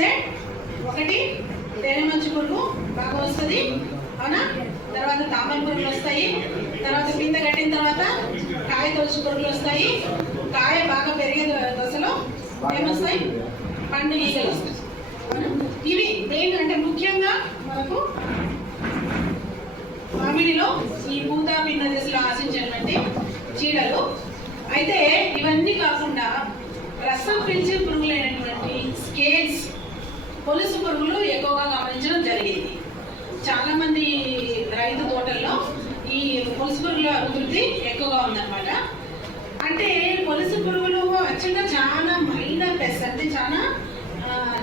వస్తే ఒకటి తేనె మంచు పురుగు బాగా వస్తుంది అవునా, తర్వాత తామర పురుగులు వస్తాయి, తర్వాత పింద కట్టిన తర్వాత కాయ తొలచు పురుగులు వస్తాయి, కాయ బాగా పెరిగే దశలో ఏమొస్తాయి పండు ఈగలు వస్తాయి. ఇవి మెయిన్ అంటే ముఖ్యంగా మనకు మామిడిలో ఈ పూత పింద దశలో ఆశించేటువంటి చీడలు. అయితే ఇవన్నీ కాకుండా రసం పీల్చే పురుగులైనటువంటి స్కేల్స్, పొలుసు పురుగులు ఎక్కువగా గమనించడం జరిగింది. చాలా మంది రైతు తోటల్లో ఈ పొలుసు పురుగుల ఉధృతి ఎక్కువగా ఉందన్నమాట. అంటే పొలుసు పురుగులు యాక్చువల్గా చాలా మైనర్ పెస్ట్, అంటే చాలా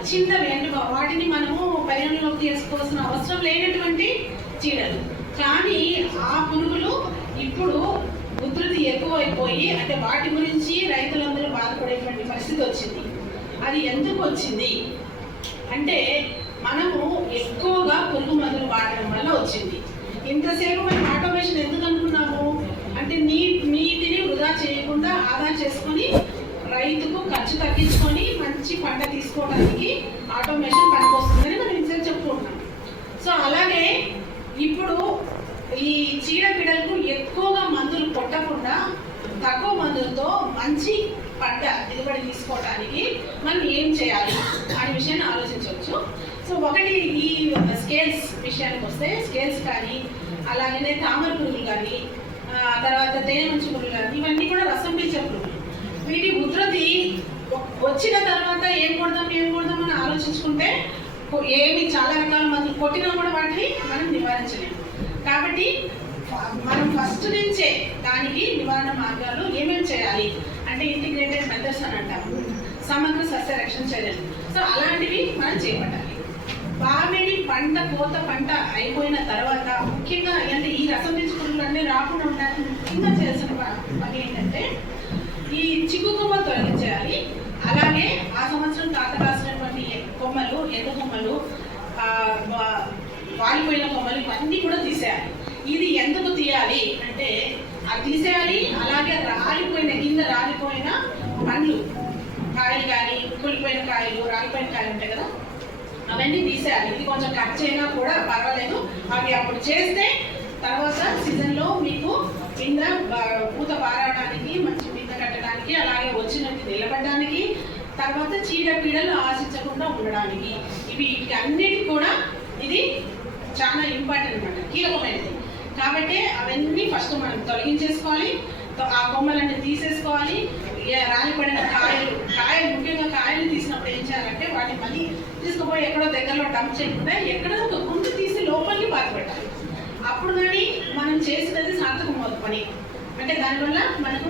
చిన్నవి, అంటే వాటిని మనము పరిగణలోకి తీసుకోవాల్సిన అవసరం లేనటువంటి చీడలు. కానీ ఆ పురుగులు ఇప్పుడు ఉధృతి ఎక్కువైపోయి అంటే వాటి గురించి రైతులందరూ బాధపడేటువంటి పరిస్థితి వచ్చింది. అది ఎందుకు వచ్చింది అంటే మనము ఎక్కువగా పురుగు మందులు వాడడం వల్ల వచ్చింది. ఇంతసేపు మనం ఆటోమేషన్ ఎందుకు అనుకున్నాము అంటే నీటిని వృధా చేయకుండా ఆదా చేసుకొని రైతుకు ఖర్చు తగ్గించుకొని మంచి పంట తీసుకోవడానికి ఆటోమేషన్ పనికొస్తుందని మనం ఇంతసేపు చెప్పుకుంటున్నాం. సో అలాగే ఇప్పుడు ఈ చీడపీడలకు ఎక్కువగా మందులు కొట్టకుండా తక్కువ మందులతో మంచి పంట దిగుబడి తీసుకోవడానికి మనం ఏం చేయాలి అనే విషయాన్ని ఆలోచించవచ్చు. సో ఒకటి ఈ స్కేల్స్ విషయానికి వస్తే స్కేల్స్ కానీ అలాగనే తామర పురుగులు కానీ తర్వాత తేనె మంచు పురుగులు కానీ ఇవన్నీ కూడా రసం పీల్చే పురుగులు. వీటి ఉధృతి వచ్చిన తర్వాత ఏం కొడదాం అని ఆలోచించుకుంటే ఏమి చాలా రకాల మందులు కొట్టినా కూడా వాటిని మనం నివారించలేము. కాబట్టి మనం ఫస్ట్ నుంచే దానికి నివారణ మార్గాలు ఏమేమి చేయాలి అంటే ఇంటిగ్రేటెడ్ మెథడ్స్ అని అంటాము, సమగ్ర సస్య రక్షణ చర్యలు. సో అలాంటివి మనం చేపట్టాలి. మామిడి పంట కోత పంట అయిపోయిన తర్వాత ముఖ్యంగా అంటే ఈ రసం పీల్చు పురుగులు అన్నీ రాకుండా ఉండడానికి ముఖ్యంగా చేయాల్సిన పని ఏంటంటే ఈ చిక్కు కొమ్మలు తొలగించేయాలి. అలాగే ఆ సంవత్సరం కాత కాసినటువంటి కొమ్మలు, ఎండు కొమ్మలు, వాలిపోయిన కొమ్మలు ఇవన్నీ కూడా తీసేయాలి. ఇది ఎందుకు తీయాలి అంటే అది తీసేయాలి. అలాగే కింద రాలిపోయిన పండ్లు, కాయలు కానీ కులిపోయిన కాయలు, రాలిపోయిన కాయలు ఉంటాయి కదా, అవన్నీ తీసేయాలి. ఇది కొంచెం కట్ చేయనా కూడా పర్వాలేదు. అవి అప్పుడు చేస్తే తర్వాత సీజన్లో మీకు కింద పూత పారడానికి, మంచి పింద కట్టడానికి, అలాగే వచ్చినట్టు నిలబడడానికి, తర్వాత చీడపీడలు ఆశించకుండా ఉండడానికి, ఇవి అన్నిటికీ కూడా ఇది చాలా ఇంపార్టెంట్ అన్నమాట, కీలకమైనది. కాబట్టి అవన్నీ ఫస్ట్ మనం తొలగించేసుకోవాలి, ఆ కొమ్మలన్నీ తీసేసుకోవాలి. రాలిపడిన కాయలు ముఖ్యంగా కాయలు తీసినప్పుడు ఏం చేయాలంటే వాటిని మళ్ళీ తీసుకుపోయి ఎక్కడో దగ్గరలో డంప్ చేయకుండా ఎక్కడో ఒక గుండు తీసి లోపలికి పాతిపెట్టాలి. అప్పుడు కానీ మనం చేసినది సార్థకమవుతుంది పని, అంటే దానివల్ల మనకు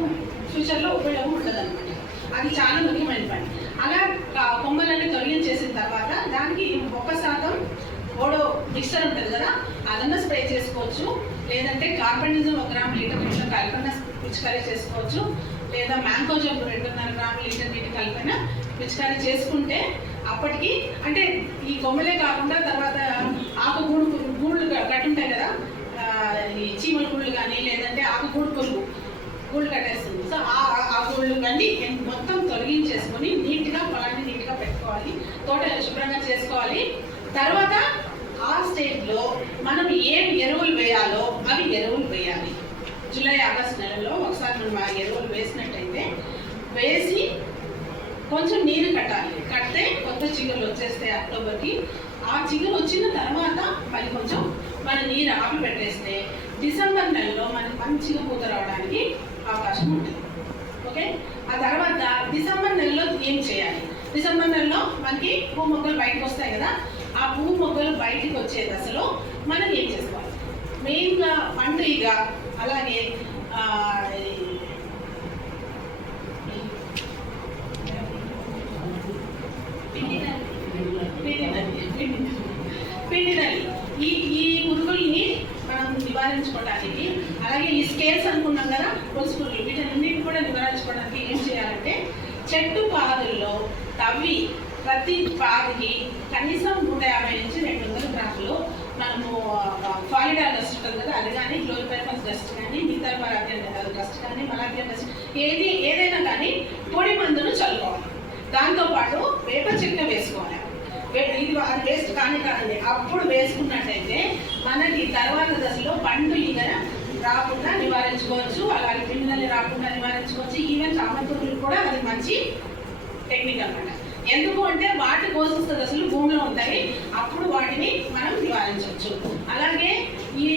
ఫ్యూచర్లో ఉపయోగం ఉండదు అనమాట. అది చాలా ముఖ్యమైన పని. అలా కొమ్మలన్నీ తొలగించేసిన తర్వాత దానికి 1% ఓడో మిక్సర్ ఉంటుంది కదా, అదన్నా స్ప్రే చేసుకోవచ్చు. లేదంటే కార్బనిజం 1 గ్రామ్ లీటర్ నీటిలో కలిపిన పిచికారీ చేసుకోవచ్చు. లేదా మ్యాంకోజెబ్ 2.5 గ్రాముల లీటర్ నీటి కలిపిన పిచికారీ చేసుకుంటే అప్పటికి అంటే ఈ కొమ్మలే కాకుండా తర్వాత గూళ్ళు కట్టుంటాయి కదా, ఈ చీమల గుళ్ళు కానీ లేదంటే గూళ్ళు కట్టేస్తుంది. సో ఆ గూళ్ళు కానీ మొత్తం తొలగించేసుకొని పొలాన్ని నీట్గా పెట్టుకోవాలి, తోట శుభ్రంగా చేసుకోవాలి. తర్వాత ఆ స్టేజ్లో మనం ఏం ఎరువులు వేయాలో అవి ఎరువులు వేయాలి. జూలై ఆగస్టు నెలలో ఒకసారి మనం ఆ ఎరువులు వేసినట్టయితే వేసి కొంచెం నీరు కడితే కొత్త చిగురు వచ్చేస్తే అక్టోబర్కి. ఆ చిగురు వచ్చిన తర్వాత మళ్ళీ కొంచెం మన నీరు ఆపి పెట్టేస్తే డిసెంబర్ నెలలో మనకి మంచిగా పూత రావడానికి అవకాశం ఉంటుంది. ఓకే, ఆ తర్వాత డిసెంబర్ నెలలో ఏం చేయాలి? డిసెంబర్ నెలలో మనకి పువ్వు మొక్కలు బయటకు వస్తాయి కదా, ఆ పువ్వు మొక్కలు బయటకు వచ్చే దశలో మనం ఏం చేసుకోవాలి? మెయిన్గా పండుగ, అలాగే పిండి నల్లి ఈ పురుగుల్ని మనం నివారించుకోవడానికి, అలాగే ఈ స్కేల్స్ అనుకున్నాం కదా పొలుసు పురుగులు, వీటన్నిటిని కూడా నివారించుకోవడానికి ఏం చేయాలంటే చెట్టు పాదుల్లో తవ్వి ప్రతి పాదికి కనీసం 150 నుంచి 200 గ్రాములు మనము ఫాలిడార్ డస్ట్ ఉంటుంది కదా, అది కానీ క్లోరిపైరిఫస్ డస్ట్ కానీ మిగతా పరాగ్యం డస్ట్ కానీ మలాగ్యం డస్ట్ ఏదైనా కానీ పొడి మందును చల్లుకోవాలి. దాంతోపాటు వేప చెక్క వేసుకోవాలి. ఇది అది వేస్ట్ కానివ్వండి. అప్పుడు వేసుకున్నట్టయితే మనకి తర్వాత దశలో పండు ఈగ రాకుండా నివారించుకోవచ్చు, అలాగే క్రిమినల్ రాకుండా నివారించుకోవచ్చు. ఈవెన్ చామతులు కూడా అది మంచి టెక్నిక్ అన్నమాట. ఎందుకు అంటే వాటి కోసిస్త దశలు భూమిలో ఉంటాయి, అప్పుడు వాటిని మనం నివారించవచ్చు. అలాగే ఈ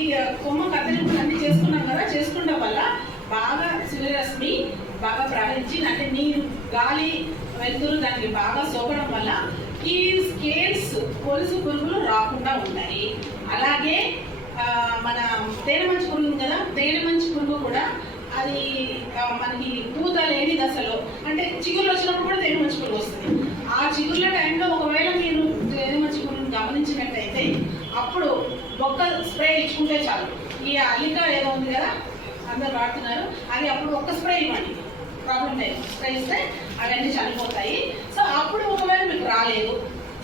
కొమ్మ కత్తిరింపులు అన్ని చేసుకున్నాం కదా, చేసుకుంటాం వల్ల బాగా సూర్యరశ్మి బాగా ప్రవహించి అంటే నీరు గాలి వెలుతురు దానికి బాగా సోకడం వల్ల ఈ స్కేల్స్ పొలుసు పురుగులు రాకుండా ఉంటాయి. అలాగే మన తేనె మంచి పురుగు కదా, తేనె మంచి పురుగు కూడా అది మనకి పూత లేని దశలో అంటే చిగుళ్ళు వచ్చినప్పుడు కూడా తేనె మంచి పురుగు వస్తుంది. ఆ చిగుళ్ళ టైంలో ఒకవేళ మీరు తేనె మంచి పురుగును గమనించినట్టయితే అప్పుడు ఒక్క స్ప్రే ఇచ్చుకుంటే చాలు. ఈ అల్లిక ఏదో ఉంది కదా అందరు వాడుతున్నారు, అది అప్పుడు ఒక్క స్ప్రే ఇవ్వండి, ప్రాబ్లం లేదు. స్ప్రే ఇస్తే అవన్నీ చనిపోతాయి. సో అప్పుడు ఒకవేళ మీకు రాలేదు,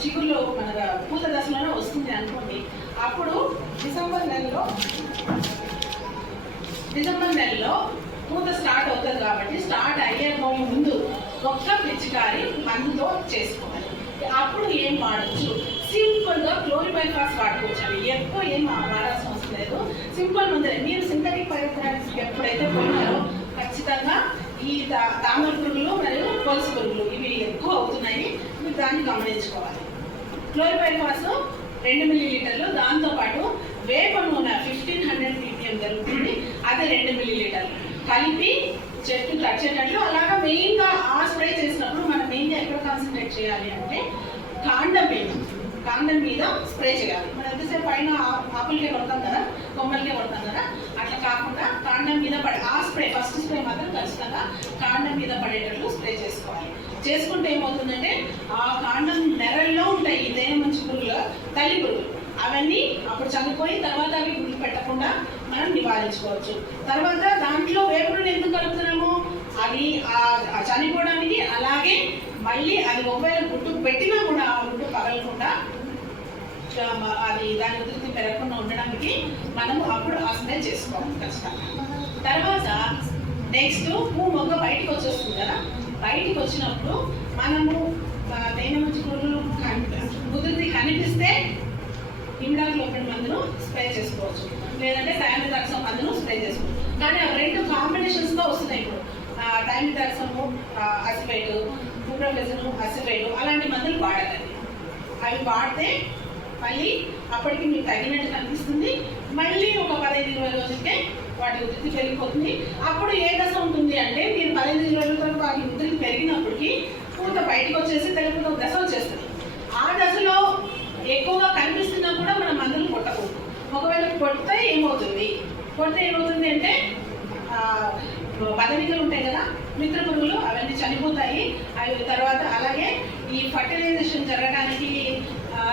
చిగుళ్ళు మన పూత దశలోనే వస్తుంది అనుకోండి, అప్పుడు డిసెంబర్ నెలలో పూత స్టార్ట్ అవుతుంది కాబట్టి స్టార్ట్ అయ్యే ముందు ఒక్క పిచికారి మందుతో చేసుకోవాలి. అప్పుడు ఏం వాడచ్చు, సింపుల్గా క్లోరిపైరిఫాస్ వాడుకోవచ్చు. అవి ఎక్కువ ఏం వాడాల్సిన అవసరం లేదు, సింపుల్ మందులే. మీరు సింథటిక్ పైరిఫాస్ ఎప్పుడైతే పోయినారో ఖచ్చితంగా ఈ తామర పురుగులు మరియు పొలుసు పురుగులు ఇవి ఎక్కువ అవుతున్నాయి, మీరు దాన్ని గమనించుకోవాలి. క్లోరిపైరిఫాస్ 2 మిల్లీలీటర్లు, దాంతోపాటు వేప నూనె 1500 ppm జరుగుతుంది, అది 2 మిల్లీలీటర్లు కలిపి చెట్టు తచ్చేటట్లు. అలాగా మెయిన్గా ఆ స్ప్రే చేసినప్పుడు మనం మెయిన్గా ఎక్కడ కాన్సన్ట్రేట్ చేయాలి అంటే కాండం మీద స్ప్రే చేయాలి. మనం ఎంతసేపు పైన ఆకులకే కొడతాం కదా, కొమ్మలకే కొడతాం కదా, అట్లా కాకుండా కాండం మీద ఆ స్ప్రే ఫస్ట్ స్ప్రే మాత్రం ఖచ్చితంగా కాండం మీద పడేటట్లు స్ప్రే చేసుకోవాలి. చేసుకుంటే ఏమవుతుందంటే ఆ కాండం నెరల్లో ఉంటాయి ఈ తేనె మంచి పురుగులు, తల్లి పురుగులు, అవన్నీ అప్పుడు చనిపోయి తర్వాత అవి గుడ్లు పెట్టకుండా మనం నివారించుకోవచ్చు. తర్వాత దాంట్లో వేపుడుని ఎందుకు కలుపుతున్నాము, అది చనిపోవడానికి, అలాగే మళ్ళీ అది ఒకవేళ గుడ్డు పెట్టినా కూడా ఆ గుడ్డు పగలకుండా అది దాని ఉధృతి పెరగకుండా ఉండడానికి మనము అప్పుడు ఆ స్ప్రే చేసుకోవాలి ఖచ్చితంగా. తర్వాత నెక్స్ట్ మొగ్గ బయటకు వచ్చేస్తుంది కదా, బయటికి వచ్చినప్పుడు మనము తేనె మంచి పురుగులు ఉధృతి కనిపిస్తే ఇమిడాక్లోపిడ్ మందును స్ప్రే చేసుకోవచ్చు, లేదంటే థయామిథాక్సమ్ మందును స్ప్రే చేసుకోవచ్చు. కానీ అవి రెండు కాంబినేషన్స్తో వస్తున్నాయి. ఇప్పుడు థయామిథాక్సము అసిఫైడ్, బుప్రోఫెజన్ అసిఫైడ్ అలాంటి మందులు వాడాలండి. అవి వాడితే మళ్ళీ అప్పటికి మీకు తగినట్టు కనిపిస్తుంది. మళ్ళీ ఒక 15-20 రోజులకే వాటి ఉధృతి పెరిగిపోతుంది. అప్పుడు ఏ దశ ఉంటుంది అంటే మీరు 15-20 రోజుల తర్వాత వాటి ఉధృతి పెరిగినప్పటికీ పూత బయటకు వచ్చేసి తెలుపు దశ వచ్చేస్తుంది. ఆ దశలో ఎక్కువగా కనిపిస్తున్నా కూడా మనం మందులు కొట్టకూడదు. ఒకవేళ కొడితే ఏమవుతుంది అంటే పదవికలు ఉంటాయి కదా, మిత్ర పురుగులు, అవన్నీ చనిపోతాయి. అవి తర్వాత అలాగే ఈ ఫర్టిలైజేషన్ జరగడానికి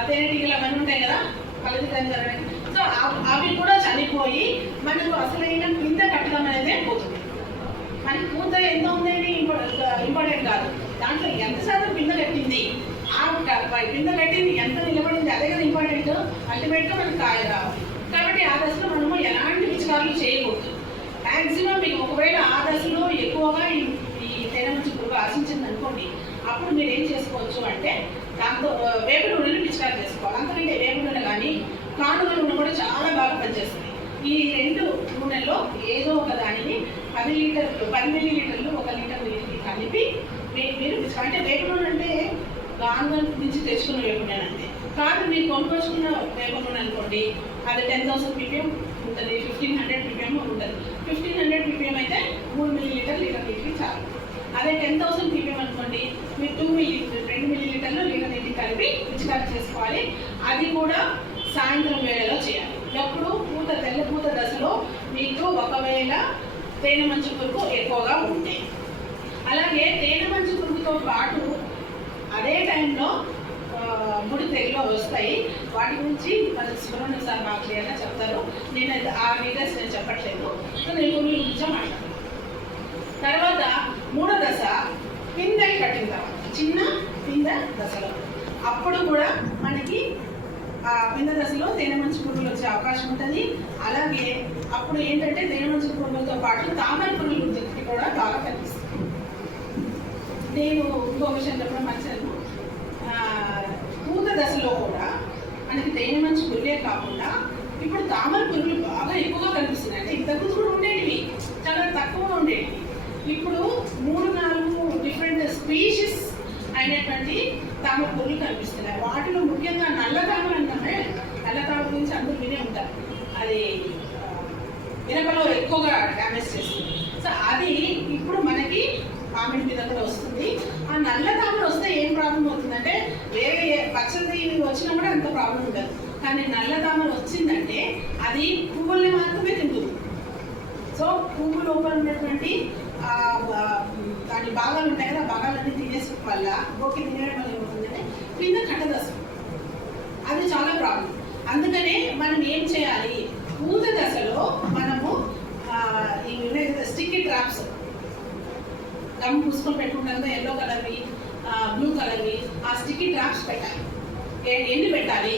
తేనెటీగలు అవన్నీ ఉంటాయి కదా, ఫలదికలు జరగడానికి, సో అవి కూడా చనిపోయి మనకు అసలైన పింద కట్టడం అనేది పోతుంది. మనకి పూత ఎంత ఉందని ఇంపార్టెంట్ కాదు, దాంట్లో ఎంత శాతం పింద కట్టింది, ఆ పింద కట్టింది ఎంత నిలబడింది, అదే కదా ఇంపార్టెంట్. అల్టిమేట్గా మనకు కాయ రావాలి. కాబట్టి ఆ దశలో మనము ఎలాంటి పిచికారులు చేయకూడదు. మ్యాక్సిమం మీకు ఒకవేళ ఆ దశలో ఎక్కువగా ఈ తేనె మంచి పురుగు ఆశించింది అనుకోండి, అప్పుడు మీరు ఏం చేసుకోవచ్చు అంటే దాంతో వేప నూనెని పిచికారు చేసుకోవాలి. అంతకంటే వేప నూనె కానీ కానుగ నూనె కూడా చాలా బాగా పనిచేస్తుంది. ఈ 2 నూనెల్లో ఏదో ఒక దానిని 10 మిల్లీలీటర్లు 1 లీటర్ నీటికి కలిపి మీరు పిచికారు. అంటే వేప నూనె అంటే గానుగ నుంచి తెచ్చుకున్న వేప నూనె అంతే కాదు, మీరు కొనుక్కొచ్చుకున్న వేప నూనె అనుకోండి, అది 10,000 ppm ఉంటుంది, 1500 ppm ఉంటుంది. 1500 ppm అయితే 3 మిల్లీలీటర్ లీటర్ నీటికి చాలు. అదే 10,000 ppm అనుకోండి, మీరు 2 మిల్లీలీటర్లు లీటర్ నీటికి కలిపి పిచికారి చేసుకోవాలి. అది కూడా సాయంత్రం వేళలో చేయాలి. ఎప్పుడు తెల్ల పూత దశలో మీకు ఒకవేళ తేనె మంచు పురుగు ఎక్కువగా ఉంటే. అలాగే తేనె మంచు పురుగుతో పాటు అదే టైంలో ముడి తెగులు వస్తాయి. వాటి గురించి మన సుబ్రహ్మణ్యం సార్ బాగా క్లియర్గా చెప్తారు. నేను ఆ డీటెయిల్స్ నేను చెప్పట్లేదు, సో నేను కొన్ని గురించి మాట్లాడతాను. తర్వాత 3వ దశ పిందెలు కట్టిన తర్వాత, చిన్న పింద దశలో, అప్పుడు కూడా మనకి ఆ పింద దశలో తేనె మంచు పురుగులు వచ్చే అవకాశం ఉంటుంది. అలాగే అప్పుడు ఏంటంటే తేనె మంచు పురుగులతో పాటు తామర పురుగుల ఉధృతి కూడా బాగా కనిపిస్తుంది. నేను ఇంకో విషయం చెప్పడం మంచిది, పూత దశ కాకుండా ఇప్పుడు తామర పురుగులు బాగా ఎక్కువగా కనిపిస్తున్నాయి. అంటే ఇంతకుముందు కూడా ఉండేటివి, చాలా తక్కువగా ఉండేటివి. ఇప్పుడు 3-4 డిఫరెంట్ స్పీషీస్ అయినటువంటి తామర పురుగులు కనిపిస్తున్నాయి. వాటిలో ముఖ్యంగా నల్ల తామర అంటామే. నల్ల తామర గురించి అందరూ వినే ఉంటారు. అది మిరపలో ఎక్కువగా డ్యామేజ్ చేస్తుంది. సో అది ఇప్పుడు మనకి మామిడి మీద కూడా వస్తుంది. ఆ నల్ల తామర వస్తే ఏం ప్రాబ్లం అవుతుందంటే, వేరే పచ్చది వచ్చినా కూడా అంత ప్రాబ్లం ఉండదు. కానీ నల్ల తామర వచ్చిందంటే అది పువ్వుల్ని మాత్రమే తింటుంది. సో పువ్వు లోపల ఉన్నటువంటి దాని భాగాలు ఉంటాయి కదా, భాగాలన్నీ తినేసుకోవడం వల్ల గోకి తినేయడం వల్ల ఏమవుతుందంటే కింద కట్టదసం. అది చాలా ప్రాబ్లం. అందుకనే మనం ఏం చేయాలి, పూత దశలో మనము స్టిక్కీ ట్రాప్స్ గమ్ పూసుకొని పెట్టుకుంటాం కదా, ఎల్లో కలర్వి, బ్లూ కలర్వి, ఆ స్టిక్కీ ట్రాప్స్ పెట్టాలి. ఎన్ని పెట్టాలి?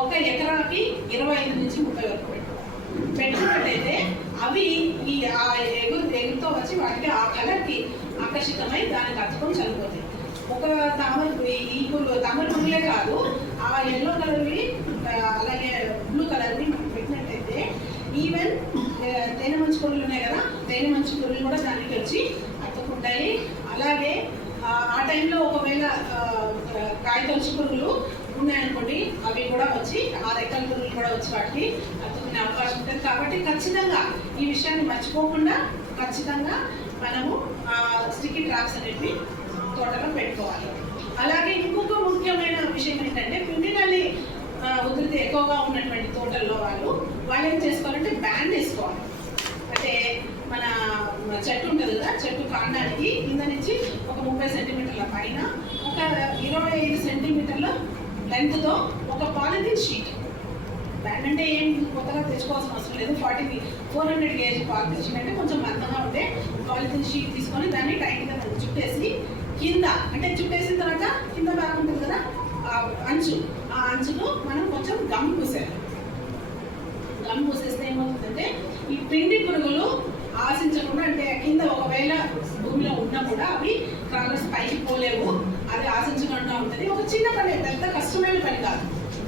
1 ఎకరాకి 25 నుంచి 30 వరకు పెట్టుకున్నట్టయితే అవి ఈ ఎగురుతో వచ్చి వాటికి ఆ కలర్కి ఆకర్షితమై దానికి అతుకొని చనిపోతాయి. ఒక తామర పురుగులే కాదు, ఆ ఎల్లో కలర్వి అలాగే బ్లూ కలర్వి మనం పెట్టినట్టయితే ఈవెన్ తేనె మంచు పురుగులు ఉన్నాయి కదా, తేనె మంచు పురుగులు కూడా దానికి వచ్చి అతుక్కుంటాయి. అలాగే ఆ టైంలో ఒకవేళ కాయతొలచు పురుగులు ఉన్నాయనుకోండి, అవి కూడా వచ్చి ఆ రెక్కల పురుగులు కూడా వచ్చి వాటికి అతుక్కునే అవకాశం ఉంటుంది. కాబట్టి ఖచ్చితంగా ఈ విషయాన్ని మర్చిపోకుండా ఖచ్చితంగా మనము స్టిక్కీ ట్రాప్స్ అనేవి తోటలో పెట్టుకోవాలి. అలాగే ఇంకొక ముఖ్యమైన విషయం ఏంటంటే, పిండి నల్లి ఉధృతి ఎక్కువగా ఉన్నటువంటి తోటల్లో వాళ్ళు ఏం చేసుకోవాలంటే బ్యాండ్ వేసుకోవాలి. అంటే మన చెట్టు ఉంటుంది కదా, చెట్టు కాండానికి కింద నుంచి ఒక 30 సెంటీమీటర్ల పైన ఒక 25 సెంటీమీటర్ల లెంత్తో ఒక పాలిథిన్ షీట్. బ్యాండ్ అంటే ఏం కొత్తగా తెచ్చుకోవాల్సిన అవసరం లేదు. 400 kg పాలిథిన్ షీట్ అంటే కొంచెం మందంగా ఉంటే పాలిథిన్ షీట్ తీసుకొని దాన్ని టైట్గా చుట్టేసి కింద, అంటే చుట్టేసిన తర్వాత కింద భాగం ఉంటుంది కదా అంచు, ఆ అంచులో మనం కొంచెం గమ్ పూసేయాలి. గమ్ పూసేస్తే ఏమవుతుందంటే ఈ పిండి పురుగులు ఆశించకుండా, అంటే కింద ఒకవేళ భూమిలో ఉన్నా కూడా అవి క్రాలర్స్ పైకి పోలేవు, అది ఆశించకుండా ఉంటుంది. ఒక చిన్న పని, పెద్ద కష్టమైన పని కాదు.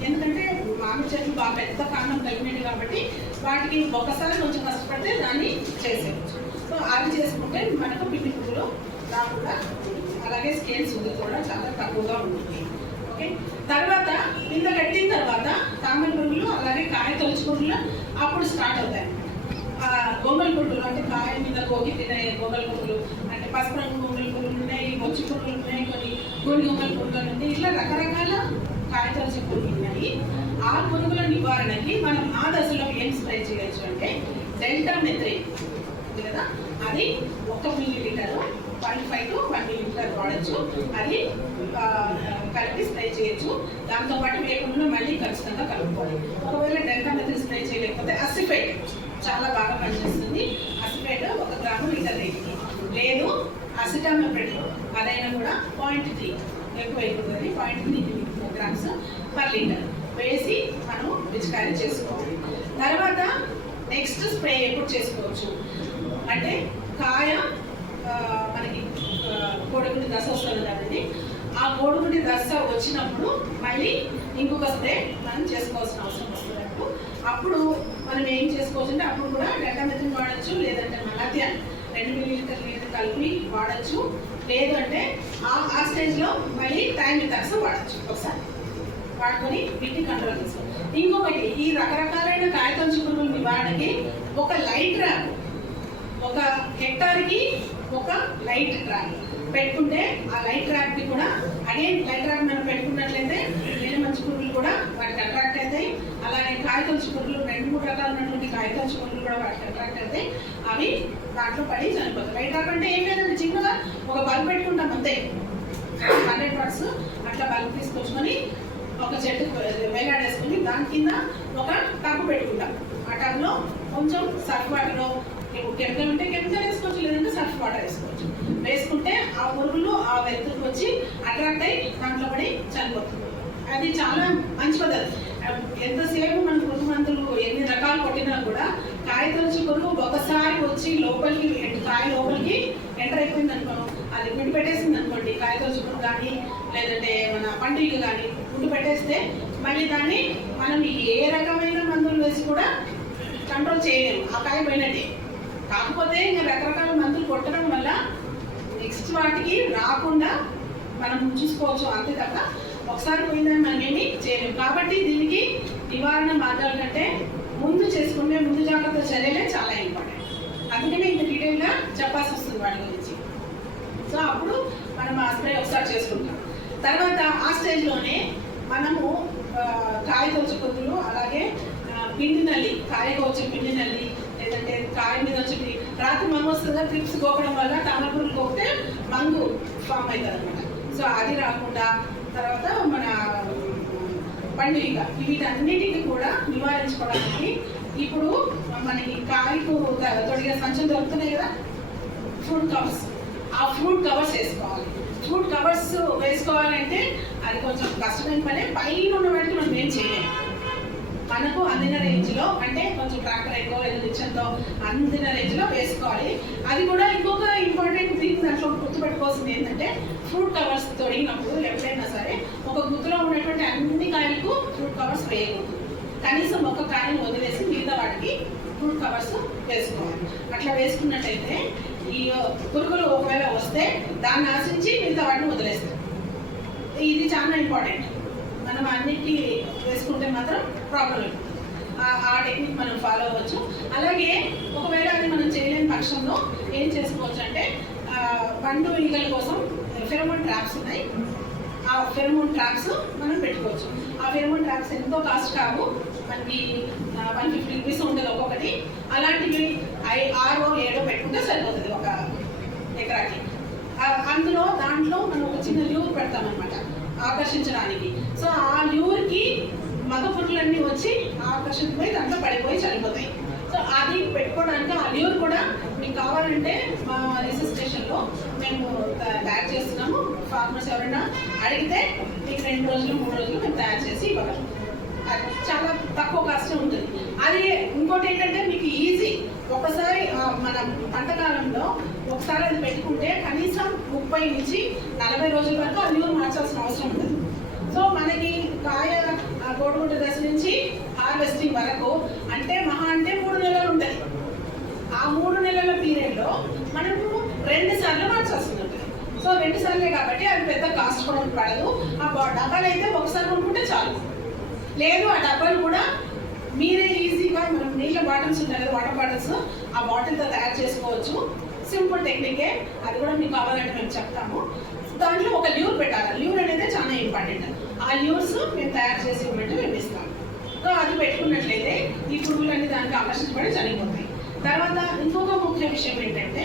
ఎందుకంటే మామిడి చెట్లు బాగా పెద్ద కాండం కలిగినవి కాబట్టి వాటికి ఒకసారి కొంచెం కష్టపడితే దాన్ని చేసేయచ్చు. సో అది చేసుకుంటే మనకు పిండి పురుగులు రాకుండా, అలాగే స్కేల్స్ కూడా చాలా తక్కువగా ఉంటుంది. ఓకే, తర్వాత కింద కట్టిన తర్వాత తామర పురుగులు అలాగే కాయ తొలచు పురుగులు అప్పుడు స్టార్ట్ అవుతాయి. గొంగళ పురుగులు అంటే కాయ మీద గోగి తినే గొంగళ పురుగులు, అంటే పసుపు రంగు గొంగళ పురుగులు ఉన్నాయి, బొచ్చి పురుగులు ఉన్నాయి, కొన్ని గోడి గొంగళ పురుగులు ఉన్నాయి, ఇట్లా రకరకాల కాయ తొలచు పురుగులు ఉన్నాయి. ఆ పురుగుల నివారణకి మనం ఆ దశలో ఏం స్ప్రే చేయొచ్చు అంటే డెల్టామెథ్రిన్ కదా, అది 1 మిల్లీలీటర్ 0.5 to 1 మిల్లీలీటర్ వాడచ్చు. అది కలిపి స్ప్రే చేయొచ్చు. దాంతోపాటు వేయకుండా మళ్ళీ ఖచ్చితంగా కలుపుకోవాలి. ఒకవేళ డెల్టామెథ్రిన్ స్ప్రే చేయలేకపోతే అసిఫేట్ చాలా బాగా పనిచేస్తుంది. అసిఫేట్ 1 గ్రాము లీటర్ నీటికి, లేదు అసిటామిప్రిడ్ అదైనా కూడా 0.3 ఎక్కువ అయిపోతుంది, 0.3 గ్రామ్స్ పర్ లీటర్ వేసి మనం పిచికారీ చేసుకోవాలి. తర్వాత నెక్స్ట్ స్ప్రే ఎప్పుడు చేసుకోవచ్చు అంటే, కాయ మనకి కోడిగుడ్డి దశ వస్తుంది కదండి, ఆ కోడిగుడ్డి దశ వచ్చినప్పుడు మళ్ళీ ఇంకొక స్ప్రే మనం చేసుకోవాల్సిన అవసరం వస్తుంది. అప్పుడు మనం ఏం చేసుకోవచ్చు అంటే, అప్పుడు కూడా డెల్టామెథ్రిన్ వాడచ్చు, లేదంటే మలాథియాన్ 2 మిల్లీలీటర్ నీరు కలిపి వాడచ్చు, లేదు అంటే ఆ స్టేజ్లో మళ్ళీ థైమిథాక్స్ వాడచ్చు. ఒకసారి వాడుకొని వీటిని కంట్రోల్ చేసుకోవాలి. ఇంకొకటి, ఈ రకరకాలైన కాయతొలచు పురుగుల నివారణకి ఒక లైట్ ట్రాప్, 1 హెక్టార్కి 1 లైట్ ట్రాప్ పెట్టుకుంటే, ఆ లైట్ ట్రాప్కి కూడా అగైన్ లైట్ ట్రాప్ మనం పెట్టుకున్నట్లయితే తేనె మంచు పురుగులు కూడా వాటికి అట్రాక్ట్ అవుతాయి. అలాగే కాయతొలచు పురుగులు 2-3 రకాలు ఉన్నటువంటి కాయతొలచు పురుగులు కూడా వాటికి అట్రాక్ట్ అవుతాయి. అవి దాంట్లో పడి చనిపోతాయి. లైట్ ట్రాప్ అంటే ఏం లేదండి, చిన్నగా ఒక బల్బ్ పెట్టుకుంటాం అంతే, 100 వాట్స్ అట్లా బల్బ్ తీసుకొచ్చుకొని ఒక చెట్టు వేలాడేసుకుని దాని కింద ఒక టబ్ పెట్టుకుంటాం. ఆ టబ్లో కొంచెం సర్ఫ్ వాటర్లో కెమికల్ ఉంటే కెమికల్ వేసుకోవచ్చు, లేదంటే సర్ఫ్ వాటర్ వేసుకోవచ్చు. వేసుకుంటే ఆ పురుగులు ఆ వెలుతురుకు వచ్చి అట్రాక్ట్ అయ్యి దాంట్లో పడి చనిపోతుంది. అది చాలా మంచి పద్ధతి. ఎంతసేపు మన పురుగు మందులు ఎన్ని రకాలు కొట్టినా కూడా కాయతొలచు పురుగు ఒకసారి వచ్చి లోపలికి, కాయ లోపలికి ఎంటర్ అయిపోయింది అనుకో, అది గుడ్డు పెట్టేసింది అనుకోండి, కాయతొలచు పురుగు కానీ లేదంటే మన పండుగ కానీ గుడ్డు పెట్టేస్తే మళ్ళీ దాన్ని మనం ఏ రకమైన మందులు వేసి కూడా కంట్రోల్ చేయలేము, ఆ కాయ పోయినట్టే. కాకపోతే ఇంకా రకరకాల మందులు కొట్టడం వల్ల నెక్స్ట్ వాటికి రాకుండా మనం చూసుకోవచ్చు, అంతే తప్ప ఒకసారి పోయిందని మనం ఏమి చేయలేము. కాబట్టి దీనికి నివారణ మార్గాల కంటే ముందు చేసుకునే ముందు జాగ్రత్త చర్యలే చాలా ఇంపార్టెంట్. అందుకనే ఇంత డీటెయిల్గా చెప్పాల్సి వస్తుంది వాటి గురించి. సో అప్పుడు మనం ఆ స్ప్రే ఒకసారి చేసుకుంటాం. తర్వాత ఆ స్టేజ్లోనే మనము కాయకు వచ్చే కొద్దులు, అలాగే పిండి నల్లి, కాయకు వచ్చే పిండి నల్లి, లేదంటే కాయ మీద వచ్చే రాత్రి మంగు వస్తుందా ట్రిప్స్ గోకడం వల్ల తామరపురులు గోకితే మంగు ఫామ్ అవుతుంది అనమాట. సో అది రాకుండా, తర్వాత మన పండుగ, వీటన్నిటికీ కూడా నివారించుకోవడానికి ఇప్పుడు మనకి కాయకు తొడిగే సంచులు దొరుకుతున్నాయి కదా, ఫ్రూట్ కవర్స్. ఆ ఫ్రూట్ కవర్స్ వేసుకోవాలి. ఫ్రూట్ కవర్స్ వేసుకోవాలంటే అది కొంచెం కష్టమైన పనే. పైన ఉన్న వాటికి మనం ఏం చేయలేము. మనకు అందిన రేంజ్లో, అంటే కొంచెం ట్రాక్టర్ ఎక్కువ నిచ్చంతో అందిన రేంజ్లో వేసుకోవాలి. అది కూడా ఇంకొక ఇంపార్టెంట్ థింగ్ దాంట్లో గుర్తుపెట్టుకోవాల్సింది ఏంటంటే, ఫ్రూట్ కవర్స్ తొడిగినప్పుడు ఎప్పుడైనా సరే ఒక గుత్తులో ఉన్నటువంటి అన్ని కాయలకు ఫ్రూట్ కవర్స్ వేయకూడదు. కనీసం ఒక కాయను వదిలేసి మిగతా వాటికి ఫ్రూట్ కవర్స్ వేసుకోవాలి. అట్లా వేసుకున్నట్టయితే ఈ పురుగులు ఒకవేళ వస్తే దాన్ని ఆశించి మిగతా వాటిని వదిలేస్తాం. ఇది చాలా ఇంపార్టెంట్. మనం అన్నిటికీ వేసుకుంటే మాత్రం ప్రాబ్లం అవుతుంది. ఆ టెక్నిక్ మనం ఫాలో అవ్వచ్చు. అలాగే ఒకవేళ అది మనం చేయలేని పక్షంలో ఏం చేసుకోవచ్చు అంటే, పండు ఈగల కోసం ఫెరోమోన్ ట్రాప్స్ ఉన్నాయి. ఆ ఫెరోమోన్ ట్రాప్స్ మనం పెట్టుకోవచ్చు. ఆ ఫెరోమోన్ ట్రాప్స్ ఎంతో కాస్ట్ కావు, మనకి 150 రూపీస్ ఉంటుంది ఒక్కొక్కటి. అలాంటివి 6 7 పెట్టుకుంటే సరిపోతుంది ఒక ఎకరాకి. దాంట్లో మనం ఒక చిన్న ల్యూర్ పెడతామన్నమాట ఆకర్షించడానికి. సో ఆ ల్యూర్కి మగ పురుగులన్నీ వచ్చి ఆకర్షించిపోయి దాంట్లో పడిపోయి చనిపోతాయి. సో అది పెట్టుకోవడానికి ఆ ల్యూర్ కూడా మీకు కావాలంటే మా రీసెర్చ్ స్టేషన్లో మేము తయారు చేస్తున్నాము. ఫార్మర్స్ ఎవరైనా అడిగితే మీకు 2 రోజులు 3 రోజులు మేము తయారు చేసి ఇవ్వగలం. చాలా తక్కువ కాస్ట్ ఉంటుంది. అది ఇంకోటి ఏంటంటే మీకు ఈజీ. ఒకసారి మన పంటకాలంలో ఒకసారి అది పెట్టుకుంటే కనీసం 30 నుంచి 40 రోజుల వరకు అది మార్చాల్సిన అవసరం ఉంటుంది. సో మనకి కాయ గోడుగుడ్డ దశ నుంచి హార్వెస్టింగ్ వరకు అంటే మహా అంటే 3 నెలలు ఉంటుంది. ఆ 3 నెలల పీరియడ్లో మనకు 2 సార్లు మార్చాల్సి ఉంటుంది. సో 2 సార్లే కాబట్టి అది పెద్ద కాస్ట్ కూడా పడదు. ఆ డబ్బాలు అయితే ఒకసారి కొనుక్కుంటే చాలు. లేదు ఆ డబ్బాలు కూడా మీరే ఈజీగా, మనం నీళ్ళ బాటిల్స్ ఉంటాయి కదా, వాటర్ బాటిల్స్, ఆ బాటిల్తో తయారు చేసుకోవచ్చు. సింపుల్ టెక్నికే. అది కూడా మీకు కావాలంటే మేము చెప్తాము. దాంట్లో ఒక ల్యూర్ పెట్టాలి. ల్యూర్ అనేది చాలా ఇంపార్టెంట్. ఆ ల్యూర్స్ మేము తయారు చేసి ఇవ్వమంటే మేము ఇస్తాము. సో అది పెట్టుకున్నట్లయితే ఈ పురుగులన్నీ దానికి ఆకర్షించబడి చనిపోతాయి. తర్వాత ఇంకొక ముఖ్య విషయం ఏంటంటే,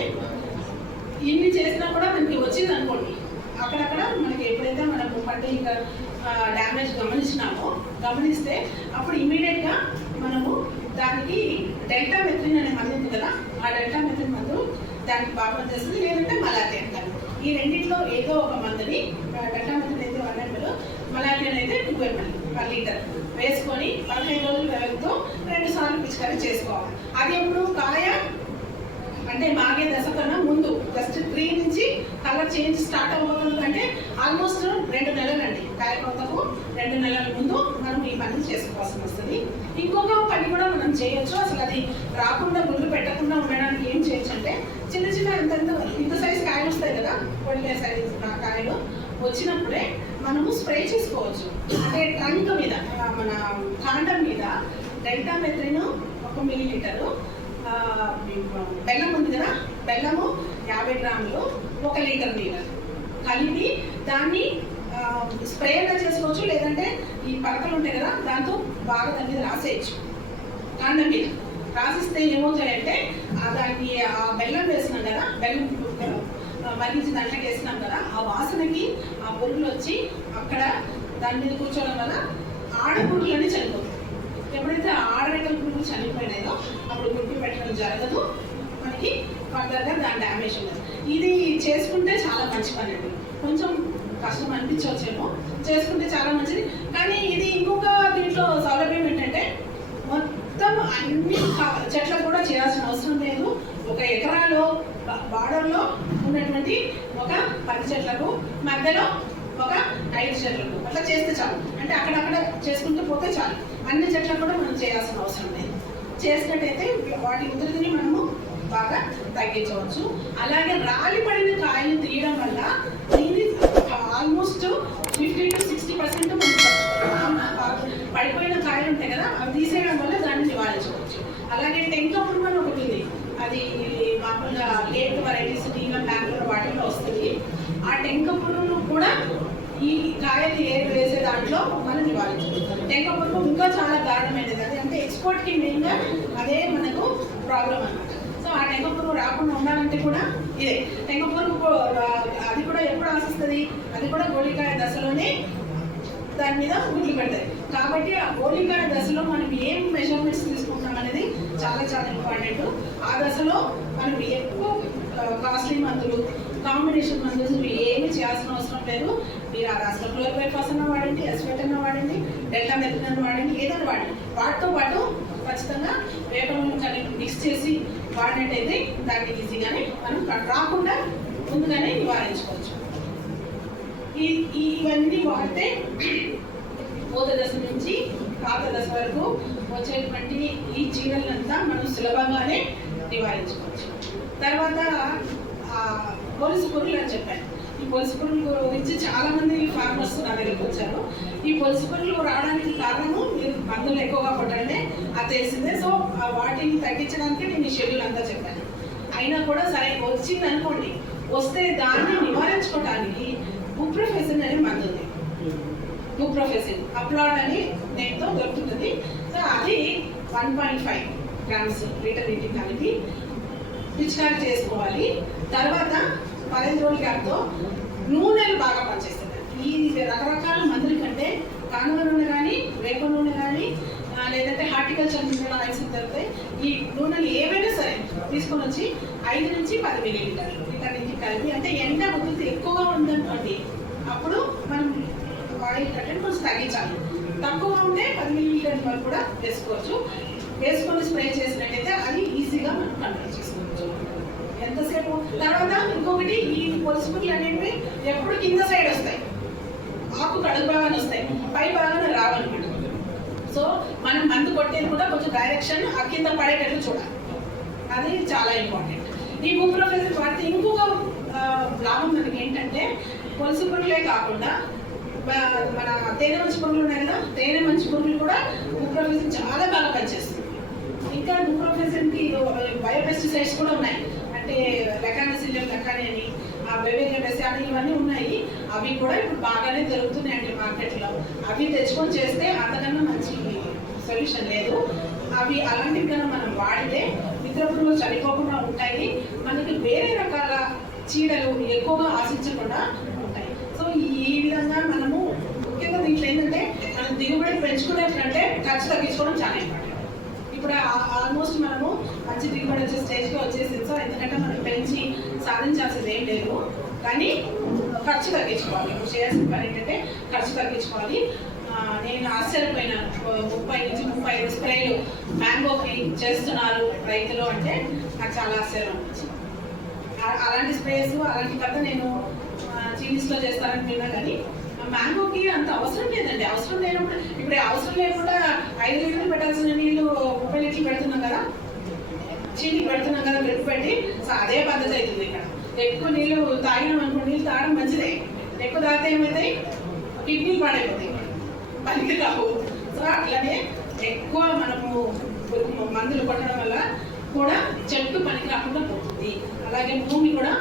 ఇన్ని చేసినా కూడా మనకి వచ్చింది అనుకోండి, అక్కడక్కడ మనకి ఎప్పుడైతే మనము పంట ఇంకా డ్యామేజ్ గమనిస్తే అప్పుడు ఇమీడియట్గా మనము దానికి డెల్టామెథ్రిన్ అనే మందు ఉంది కదా, ఆ డెల్టామెథ్రిన్ మందు దానికి బాగా పనిచేస్తుంది. లేదంటే మలాథి అంటారు. ఈ రెండింటిలో ఏదో ఒక మందుని, డెల్టామెథ్రిన్ అయితే 1 ml, మలాథియన్ అయితే 2 ml per లీటర్ వేసుకొని 15 రోజుల వ్యవధితో 2 సార్లు పిచికారీ చేసుకోవాలి. అది ఎప్పుడు కాయ అంటే మాగే దశ కన్నా ముందు, జస్ట్ 3 నుంచి కలర్ చేంజ్ స్టార్ట్ అవ్వబోతుంది. అంటే ఆల్మోస్ట్ 2 నెలలండి. కాయ కొత్తకు 2 నెలల ముందు మనం ఈ పని చేసుకోవాల్సి వస్తుంది. ఇంకొక పని కూడా మనం చేయొచ్చు. అసలు అది రాకుండా గుళ్ళు పెట్టకుండా ఉండడానికి ఏం చేయొచ్చు అంటే, చిన్న చిన్న ఇంత సైజు కాయలు వస్తాయి కదా, పొడిగే సైజు కాయలు వచ్చినప్పుడే మనము స్ప్రే చేసుకోవచ్చు. అంటే ట్రంక్ మీద, మన కాండం మీద డెల్టామెథ్రిన్ 1 మిల్లీలీటరు, బెల్లం ఉంది కదా, బెల్లము 50 గ్రాములు, 1 లీటర్ నీళ్ళు కలిపి దాన్ని స్ప్రేగా చేసుకోవచ్చు. లేదంటే ఈ పలకలు ఉంటాయి కదా, దాంతో బాగా దాని మీద రాసేయచ్చు. కాండం మీద రాసిస్తే ఏమవుతాయంటే, దాన్ని ఆ బెల్లం వేసినాం కదా, బెల్లం మరిగించి దాంట్లోకి వేసినాం కదా, ఆ వాసనకి ఆ పురుగులు వచ్చి అక్కడ దాని మీద కూర్చోవడం వల్ల ఆడపురుగులన్నీ చనిపోతాయి. ఎప్పుడైతే ఆడరెక్కల పురుగులు చనిపోయినాయో అప్పుడు గుడ్డు పెట్టడం జరగదు, మనకి ఫర్దర్గా దాని డ్యామేజ్ ఉండదు. ఇది చేసుకుంటే చాలా మంచి పని అండి. కొంచెం కష్టం అనిపించవచ్చేమో, చేసుకుంటే చాలా మంచిది. కానీ ఇది ఇంకొక దీంట్లో సౌలభ్యం ఏంటంటే, మొత్తం అన్ని చెట్లకు కూడా చేయాల్సిన అవసరం లేదు. 1 ఎకరాలో బార్డర్లో ఉన్నటువంటి ఒక 10 చెట్లకు మధ్యలో ఒక 5 చెట్లకు అట్లా చేస్తే చాలు. అంటే అక్కడక్కడ చేసుకుంటూ పోతే చాలు. అన్ని చెట్లకు కూడా మనం చేయాల్సిన అవసరం లేదు. చేసినట్టయితే వాటి ఉధృతిని మనము బాగా తగ్గించవచ్చు. అలాగే రాలిపడిన కాయలు తీయడం వల్ల దీన్ని ఆల్మోస్ట్ 50 to 60% పడిపోయిన కాయలు ఉంటాయి కదా, అవి తీసేయడం వల్ల దాన్ని నివారించవచ్చు. అలాగే టెంక పురుగు అని ఒకటి ఉంది, అది మామూలుగా లేట్ వెరైటీస్ టీలో బ్యాంకులో వాటిలో వస్తుంది. ఆ టెంక పురుగును కూడా ఈ కాయలు వేసే దాంట్లో మనం నివారించవచ్చు. టెంక పురుగు ఇంకా చాలా దారుణమైనది. అది అంటే ఎక్స్పోర్ట్కి మెయిన్గా అదే మనకు ప్రాబ్లం అన్నమాట. సో ఆ టెంక పురుగు రాకుండా ఉండాలంటే కూడా ఇదే టెంక పురుగు అది కూడా ఎప్పుడు ఆశిస్తుంది, అది కూడా గోళికాయ దశలోనే దాని మీద గుడ్లు పెడతాయి. కాబట్టి ఆ గోళికాయ దశలో మనం ఏం మెజర్మెంట్స్ తీసుకుంటాం అనేది చాలా చాలా ఇంపార్టెంట్. ఆ దశలో మనం ఎక్కువ కాస్ట్లీ మందులు, కాంబినేషన్ మందులు ఏమి చేయాల్సిన అవసరం లేదు. మీరు ఆ రాష్ట్ర క్లోరోపైరిఫాస్ అన్న వాడండి, ఎస్ఫెట్ అన్న వాడండి, డెల్టా మెథిన్ వాడండి, ఏదైనా వాడండి. వాటితో పాటు ఖచ్చితంగా వేప నూనె కలిపి మిక్స్ చేసి వాడినట్టయితే దాన్ని ఈజీగానే మనం రాకుండా ముందుగానే నివారించుకోవచ్చు. ఇవన్నీ వాడితే పూత దశ నుంచి కాత దశ వరకు వచ్చేటువంటి ఈ చీడలంతా మనం సులభంగానే నివారించుకోవచ్చు. తర్వాత పోలీసు పురుగులు అని చెప్పాను. ఈ పోలీసు పురుగుల గురించి చాలా మంది ఫార్మర్స్ నా దగ్గరికి వచ్చారు. ఈ పోలీసు పురుగులు రావడానికి కారణము మీరు మందులు ఎక్కువగా కొట్టండి, అది తెలిసిందే. సో వాటిని తగ్గించడానికి నేను ఈ షెడ్యూల్ అంతా చెప్పాను. అయినా కూడా సరే వచ్చింది అనుకోండి, వస్తే దాన్ని నివారించుకోవడానికి బుప్రోఫెసిన్ అనే మందు ఉంది. బుప్రోఫెసిన్ అప్లాడ్ అని నేమ్తో దొరుకుతుంది. సో అది 1.5 grams లీటర్ నీటికి కలిపి పిచికారీ చేసుకోవాలి. తర్వాత 15 రోజుల గ్యాప్తో నూనెలు బాగా పనిచేస్తుంది. ఈ రకరకాల మందుల కంటే కానుగ నూనె కానీ, వేప నూనె కానీ, లేదంటే హార్టికల్చర్ నూనె ఆయిల్స్ దొరుకుతాయి. ఈ నూనెలు ఏవైనా సరే తీసుకొని వచ్చి 5 నుంచి 10 మిల్లీలీటర్లు లీటర్ నీటికి కలిపి, అంటే ఎండ ఉధృతి ఎక్కువగా ఉందనుకోండి అప్పుడు మనం ఆయిల్ కంటెంట్ కొంచెం తగ్గించాలి. తక్కువగా ఉంటే 10 మిల్లీలీటర్ల వరకు కూడా వేసుకోవచ్చు. వేసుకొని స్ప్రే చేసినట్టయితే అది ఈజీగా మనం కంట్రోల్ చేసుకోవచ్చు. ఎంతసేపు తర్వాత ఇంకొకటి, ఈ పొలుసుపులు అనేవి ఎప్పుడు కింద సైడ్ వస్తాయి, ఆకు కడుగు భాగాన్ని వస్తాయి, పై భాగాన్ని రావన్నమాట. సో మనం మందు కొట్టేది కూడా కొంచెం డైరెక్షన్ ఆ కింద పడేటట్లు చూడాలి. అది చాలా ఇంపార్టెంట్. ఈ బుప్రోఫెసిన్ వాడితే ఇంకొక లాభం మనకి ఏంటంటే, పొలుసు పురుగులే కాకుండా మన తేనె మంచి పురుగులు ఉన్నాయి కదా, తేనె మంచి పురుగులు కూడా బుప్రోఫెసిన్ చాలా బాగా పనిచేస్తుంది. ఇంకా బుప్రోఫెసిన్కి బయోపెస్టిసైడ్స్ కూడా ఉన్నాయి. అంటే లెకానిసిలియం లెకాని అని, బెవేరియా బెసాని ఇవన్నీ ఉన్నాయి. అవి కూడా ఇప్పుడు బాగానే దొరుకుతున్నాయండి మార్కెట్లో. అవి తెచ్చుకొని చేస్తే అంతకన్నా మంచి సొల్యూషన్ లేదు. అవి అలాంటివి కన్నా మనం వాడితే మిత్ర పురుగులు చనిపోకుండా ఉంటాయి. మనకి వేరే రకాల చీడలు ఎక్కువగా ఆశించకుండా ఉంటాయి. సో ఈ విధంగా మనము ముఖ్యంగా దీంట్లో ఏంటంటే మనం దిగుబడి పెంచుకునేటంటే ఖర్చు తగ్గించుకోవడం చాలా ఇంపార్టెంట్. ఇప్పుడు ఆల్మోస్ట్ మనము మంచి దిగుబడి వచ్చే స్టేజ్కి వచ్చేసింది. సో ఎందుకంటే మనం పెంచి సాధించాల్సింది ఏం లేదు, కానీ ఖర్చు తగ్గించుకోవాలి. ఇప్పుడు చేయాల్సిన పని ఏంటంటే ఖర్చు తగ్గించుకోవాలి. నేను ఆశ్చర్యపోయినాను, 30 నుంచి 35 స్ప్రేలు మ్యాంగోకి చేస్తున్నారు రైతులు అంటే నాకు చాలా ఆశ్చర్యం అనిపించింది. అలాంటి స్ప్రేస్ అలాంటి కథ నేను చీనీస్లో చేస్తానని విన్నా, కానీ మ్యాంగోకి అంత అవసరం లేదండి. అవసరం లేనప్పుడు ఇప్పుడు అవసరం లేకుండా 5 లీటర్లు పెట్టాల్సిన నీళ్ళు 30 లీటర్లు పెడుతున్నాం కదా, చీనీ పెడుతున్నాం కదా, పెట్టి సో అదే పద్ధతి అవుతుంది. ఇక్కడ ఎక్కువ నీళ్ళు తాగినాం అనుకో, నీళ్ళు తాగడం మంచిదే, ఎక్కువ తాగితే ఏమవుతాయి, కిడ్నీలు పాడైపోతాయి, పనికి రావు. సో అట్లనే ఎక్కువ మనము మందులు కొట్టడం వల్ల కూడా చెట్టు పనికి రాకుండా పోతుంది. అలాగే భూమి కూడా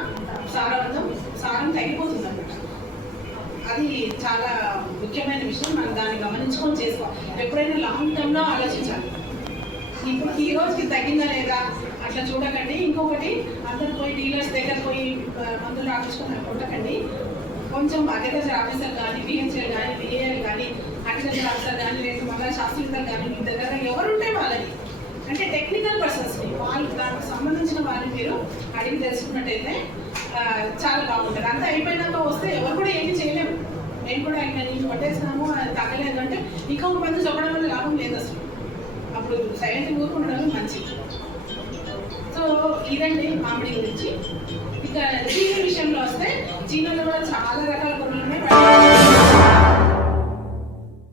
సారం తగ్గిపోతుంది అన్నమాట. అది చాలా ముఖ్యమైన విషయం. మనం దాన్ని గమనించుకొని చేసుకోవాలి. ఎప్పుడైనా లాంగ్ టర్మ్లో ఆలోచించాలి. ఇప్పుడు ఈ రోజుకి తగ్గిందా లేదా అట్లా చూడకండి. ఇంకొకటి, అందరు పోయి డీలర్స్ దగ్గర పోయి మందులు రాపించుకుని కొట్టకండి. కొంచెం అగ్రికల్చర్ ఆఫీసర్ కానీ, బిహెచ్ఎల్ కానీ, బిఏఎల్ కానీ, అగ్రికల్చర్ ఆఫీసర్ కానీ, లేదు మళ్ళీ శాస్త్రీయులు కానీ మీ దగ్గర ఎవరుంటే వాళ్ళని, అంటే టెక్నికల్ పర్సన్స్ని, వాళ్ళు దానికి సంబంధించిన వాళ్ళని మీరు అడిగి తెలుసుకున్నట్టయితే చాలా బాగుంటుంది. అంతా అయిపోయినాక వస్తే ఎవరు కూడా ఏమీ చేయలేము. మేము కూడా ఇంకా నేను కొట్టేసినాము అది తగ్గలేదు అంటే ఇంకొక మంది చెప్పడం వల్ల లాభం లేదు అసలు. అప్పుడు సైలెంట్ ఊరుకుండడం మంచిది. సో ఇదండి మామిడి గురించి. ఇక చీనీ విషయంలో వస్తే, చీనీలో కూడా చాలా రకాల పురుగులు ఉన్నాయి.